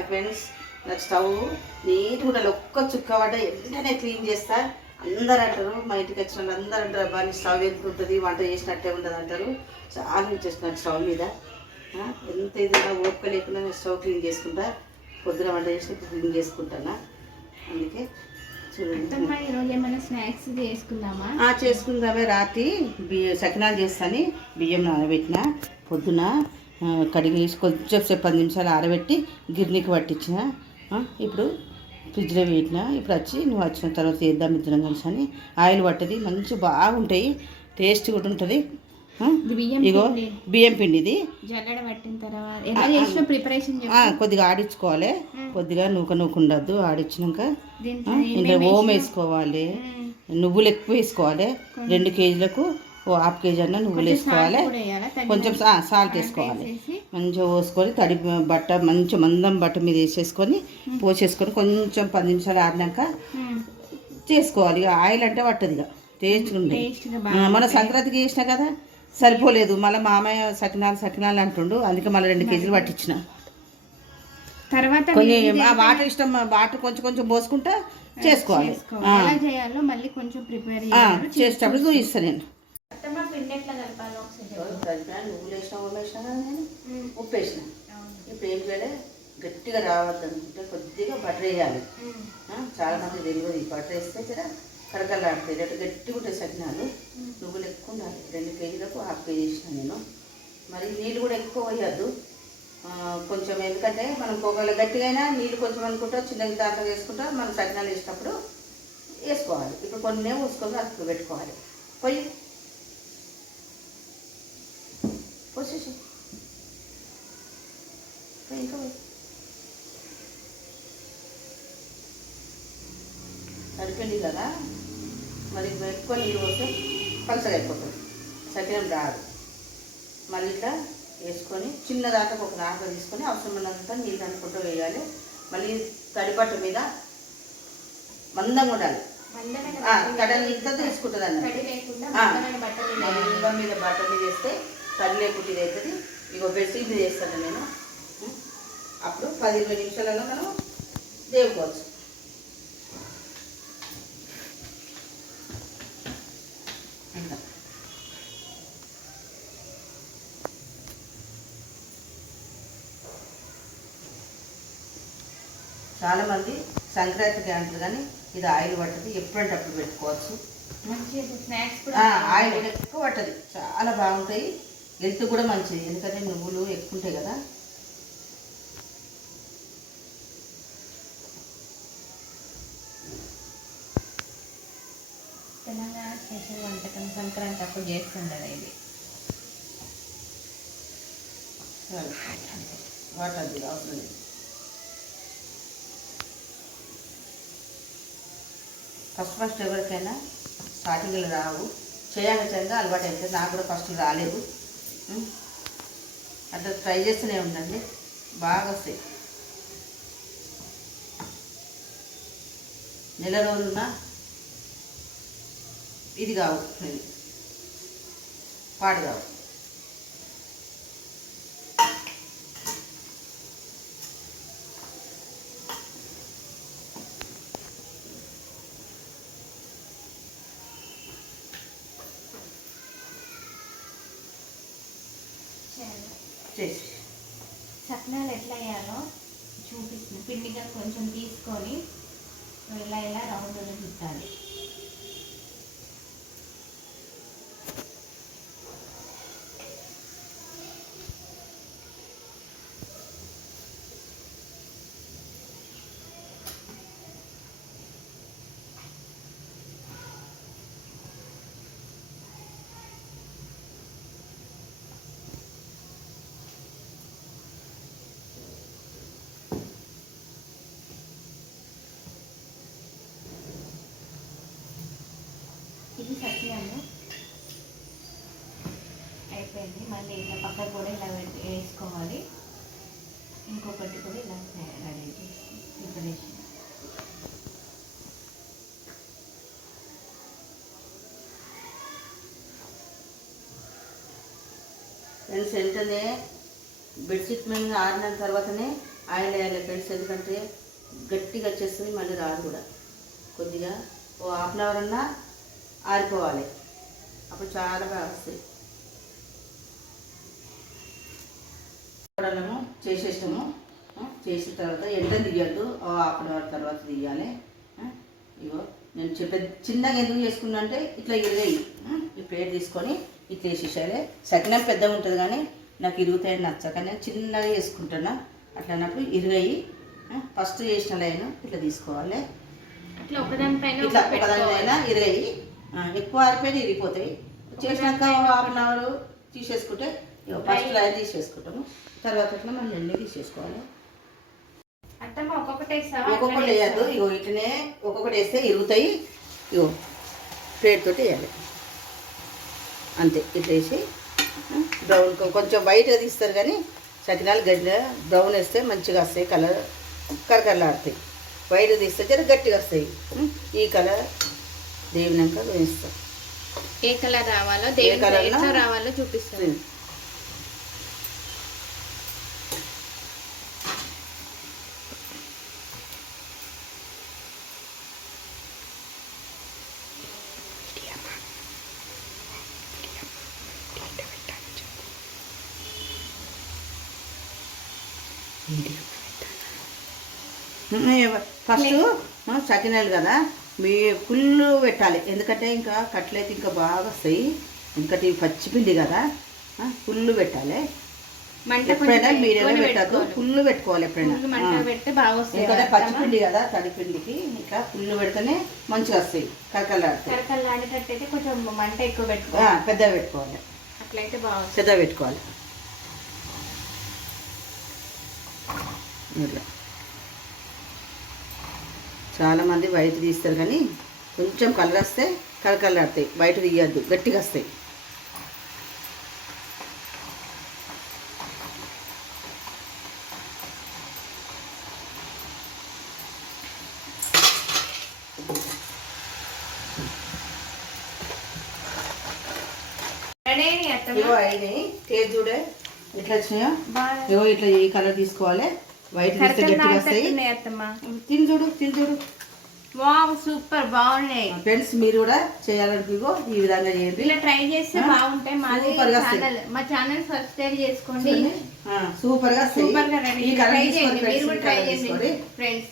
Hi friends, నాకు stove నీట్గా ఉండాలి. ఒక్క చుక్క పడ్డ వెంటనే క్లీన్ చేస్తా. అందరు అంటారు, మా ఇంటికి వచ్చిన వాళ్ళు అందరూ అంటారు, అబ్బా నీ స్టవ్ ఎంత ఉంటుంది, వంట చేసినట్టే ఉంటుంది అంటారు. చాలా ఇంట్రెస్ట్ నాకు స్టవ్ మీద. ఎంత ఏదైనా ఓపిక లేకుండా నేను స్టవ్ క్లీన్ చేసుకుంటా. పొద్దున వంట చేసి క్లీన్ చేసుకుంటానా. అందుకే చూడండి, ఈరోజు ఏమైనా స్నాక్స్ చేసుకుందామా? చేసుకుందామే. రాత్రి సకినాలు చేస్తాను. బియ్యం నానబెట్టిన పొద్దున కడిగి కొంచెం సేపు 10 నిమిషాలు ఆరబెట్టి గిర్నీకి పట్టించిన. ఇప్పుడు ఫ్రిడ్జ్లో పెట్టిన. ఇప్పుడు వచ్చి నువ్వు వచ్చిన తర్వాత చేద్దాం ఇద్దరం కలిసి అని. ఆయిల్ పట్టది, మంచి బాగుంటాయి, టేస్ట్ కూడా ఉంటుంది. ఇగో బియ్యం పిండి ఇది జల్లెడ పట్టిన తర్వాత ఎలా చేసిన ప్రిపరేషన్ కొద్దిగా ఆడించుకోవాలి. కొద్దిగా నూక ఉండద్దు. ఆడించినాక ఇంకా ఓం వేసుకోవాలి, నువ్వులు ఎక్కువ వేసుకోవాలి. 2 కేజీలకు 1/2 కేజీ అన్న నువ్వులు వేసుకోవాలి. కొంచెం సాల్ట్ వేసుకోవాలి. మంచిగా పోసుకొని తడి బట్ట, మంచి మందం బట్ట మీద వేసేసుకొని పోసేసుకొని కొంచెం 10 నిమిషాలు ఆడినాక చేసుకోవాలి. ఇక ఆయిల్ అంటే పట్టదు, ఇక టేస్ట్ ఉంది. మన సంక్రాంతికి చేసినా కదా సరిపోలేదు. మళ్ళీ మామయ్య సకినాలు అంటుండు, అందుకే మళ్ళీ 2 కేజీలు పట్టించిన. తర్వాత కొన్ని వాటర్ ఇష్టం, వాటర్ కొంచెం కొంచెం పోసుకుంటా చేసుకోవాలి. చేసేటప్పుడు చూపిస్తాను నేను. నువ్వులు వేసినా, ఓమ వేసినా కదా, నేను ఉప్పు వేసిన. ఇప్పుడు ఏం చేయాలి, గట్టిగా రావద్దు అనుకుంటే కొద్దిగా బటర్ వేయాలి. చాలా మంది తెలియదు, ఈ బటర్ వేస్తే కదా కరకలాడుతాయి. గట్టిగా ఉంటాయి సకినాలు. నువ్వులు ఎక్కువ ఉండాలి. 2 కేజీలకు 1/2 కేజీ వేసిన నేను. మరి నీళ్ళు కూడా ఎక్కువ వేయద్దు కొంచెం, ఎందుకంటే మనం ఒకవేళ గట్టిగా అయినా నీళ్ళు కొంచెం అనుకుంటా చిన్నగా దాంట్లో వేసుకుంటా మనం సకినాలు వేసినప్పుడు వేసుకోవాలి. ఇప్పుడు కొన్ని పోసుకొని అతుకు పెట్టుకోవాలి. పొయ్యి పోసేసి ఇంకా సరిపోయింది కదా. మరి ఎక్కువ నీళ్ళు పోస్తే పలసగా అయిపోతుంది, సకినం రాదు. మళ్ళీ ఇట్లా వేసుకొని చిన్న దాకా ఒక దాకా తీసుకొని అవసరమైనంత నీళ్ళు అనుకుంటూ వేయాలి. మళ్ళీ తడిపట్టు మీద మందంగా ఉండాలి. కడలు ఇంత తీసుకుంటుంది అన్నమాట. మందం మీద బట్ట మీద వేస్తే తడి లేకుండా ఇది అవుతుంది. ఇగో బెడ్షీట్ మీద వేస్తాను నేను. అప్పుడు 10-20 నిమిషాలలో మనం దేవుకోవచ్చు. చాలామంది సంక్రాంతికి అంటారు, కానీ ఇది ఆయిల్ పట్టదు, ఎప్పుడంటే అప్పుడు పెట్టుకోవచ్చు. ఆయిల్ ఎక్కువ పట్టదు, చాలా బాగుంటాయి. హెల్త్ కూడా మంచిది, ఎందుకంటే నువ్వులు ఎక్కువ ఉంటాయి కదా. తెలంగాణ స్పెషల్ వంటకం సంక్రాంతి అప్పుడు చేస్తుండదు ఇది. వాటర్ అవసరం. ఫస్ట్ ఎవరికైనా స్టార్టింగ్లో రావు, చేయాలి అలవాటు అయితే. నాకు కూడా ఫస్ట్ రాలేదు. అట్లా ట్రై చేస్తూనే ఉండండి, బాగా వస్తాయి. నెల రోజులున్నా ఇది కావు, పాడు కావు. చేసి సకినాలు ఎట్లా వేయాలో చూపిస్తుంది. పిండిగా కొంచెం తీసుకొని ఇలా రౌండ్లో చుట్టాలి. ఇది సకినాలు అయిపోయింది. మళ్ళీ ఇలా పక్కకు కూడా ఇలా వేసుకోవాలి. ఇంకొకటి కూడా ఇలా రెడీ చేసి ప్రిపరేషన్. ఫ్రెండ్స్, వెంటనే బెడ్షీట్ మీద ఆరిన తర్వాతనే ఆయిల్ వేయాలి ఫ్రెండ్స్, ఎందుకంటే గట్టిగా వచ్చేస్తుంది, మళ్ళీ రాదు కూడా. కొద్దిగా ఓ హాఫ్ అన్ అవర్ అన్నా ఆరిపోవాలి, అప్పుడు చాలా బాగా వస్తాయి. కూడలము చేసేసాము. చేసిన తర్వాత ఎండ తీయద్దు, హాఫ్ అన్ అవర్ తర్వాత తీయాలి. ఇగో నేను చిన్నగా ఎందుకు చేసుకున్నా అంటే ఇట్లా ఇరగాయి. ఈ ప్లేట్ తీసుకొని ఇట్లా వేసేసాలి. సకినం పెద్దగా ఉంటుంది కానీ నాకు ఇరుగుతాయని నచ్చక నేను చిన్నగా వేసుకుంటున్నా. అట్లా అన్నప్పుడు ఇరగాయి. ఫస్ట్ చేసిన లైన్ ఇట్లా తీసుకోవాలి. ఇట్లా ఒకదానిపైన ఇరగాయి. ఎక్కువ ఆరిపోయినా ఇరిగిపోతాయి. చేసినాక హాఫ్ అన్ అవర్ తీసేసుకుంటే ఫస్ట్ లైన్ తీసేసుకుంటాము. తర్వాత ఇట్లా మళ్ళీ అన్నీ తీసేసుకోవాలి. ఒక్కొక్కటి వేయద్దు, ఇగో ఇట్లనే ఒక్కొక్కటి వేస్తే ఇరుగుతాయి. ఇగో ప్లేట్ తోటి వేయాలి అంతే. ఇట్లా వేసి బ్రౌన్ కొంచెం వైట్గా తీస్తారు కానీ సకినాలు గడ్డ బ్రౌన్ వేస్తే మంచిగా వస్తాయి, కలర్ కరకరలాడుతాయి. వైట్ తీస్తే జర గట్టిగా వస్తాయి. ఈ కలర్ దేవినాక వేస్తాం. ఏ కలర్ రావాలో దేవుని రావాలో చూపిస్తాను. ఫస్ట్ సకినాలు కదా మీ ఫుల్ పెట్టాలి, ఎందుకంటే ఇంకా కట్లయితే ఇంకా బాగా వస్తాయి. ఎందుకంటే ఇవి పచ్చిపిండి కదా, ఫుల్ పెట్టాలి. ఎప్పుడైనా మీడియంలో పెట్టద్దు, ఫుల్ పెట్టుకోవాలి ఎప్పుడైనా. ఎందుకంటే పచ్చిపిండి కదా, తడిపిండికి ఇట్లా ఫుల్ పెడితేనే మంచిగా వస్తాయి, కరకరలాడేటట్టయితే కొంచెం మంట ఎక్కువ పెట్టుకోవాలి, పెద్దగా పెట్టుకోవాలి. అట్లయితే బాగా పెద్దగా పెట్టుకోవాలి. ఇట్లా చాలామంది వైట్ తీస్తారు కానీ కొంచెం కలర్ వస్తే కలకలాడతాయి. వైట్ తీయద్దు, గట్టిగా వస్తాయి. ఇగో అయినాయి, టేస్ట్ చూడే ఎట్లా వచ్చినాయో. ఇగో ఇట్లా ఈ కలర్ తీసుకోవాలి, వైట్ తీస్తే గట్టిగా వస్తాయి. తిని చూడు, తిని చూడు. వావ్, సూపర్ బాగున్నాయి ఫ్రెండ్స్. మీరు కూడా చేయాలనుకో ఈ విధంగా చేయండి, ఇలా ట్రై చేస్తే బాగుంటాయి. మా ఛానల్ సబ్స్క్రైబ్ చేసుకోండి. సూపర్ గా ట్రై చేయండి, మీరు కూడా ట్రై చేయండి ఫ్రెండ్స్.